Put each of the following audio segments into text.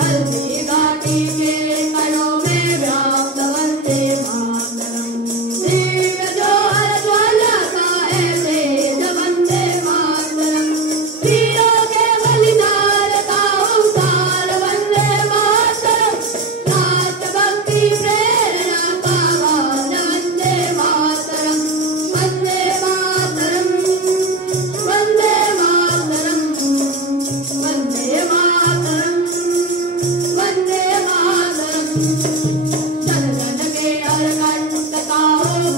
हल्दी घाटी के कणों में व्याप्त वंदे मातरम। दीन ज्वाला ज्वाला का है तेज वंदे मातरम। वीरों के बलिदान का उद्धार वंदे मातरम। राष्ट्र भक्ति प्रेरणा का गान वंदे मातरम। वंदे मातरम, वंदे मातरम, वंदे मातरम, वंदे मातरम। जन जन के अरकंठ का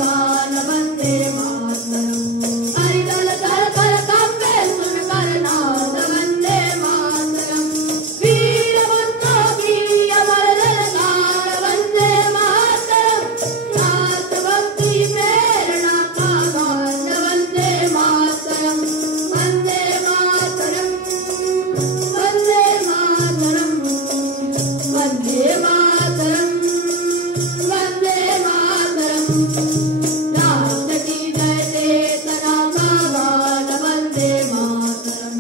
गान वंदे मातरम। हरिदल दल कर कांपे सुनकर नाद वंदे मातरम। वीर पुत्रों की अमर ललकार वंदे मातरम। राष्ट्र भक्ति प्रेरणा का गान वंदे मातरम। वंदे मातरम, वंदे मातरम, वंदे मातरम, वंदे मातरम। राष्ट्र की जय चेतना का गान वंदे मातरम।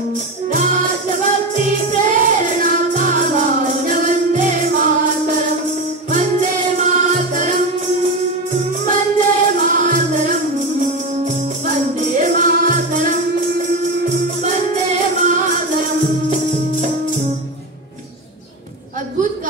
राष्ट्र भक्ति प्रेरणा का गान वंदे मातरम। वंदे मातरम, वंदे मातरम, वंदे मातरम, वंदे मातरम। अद्भुत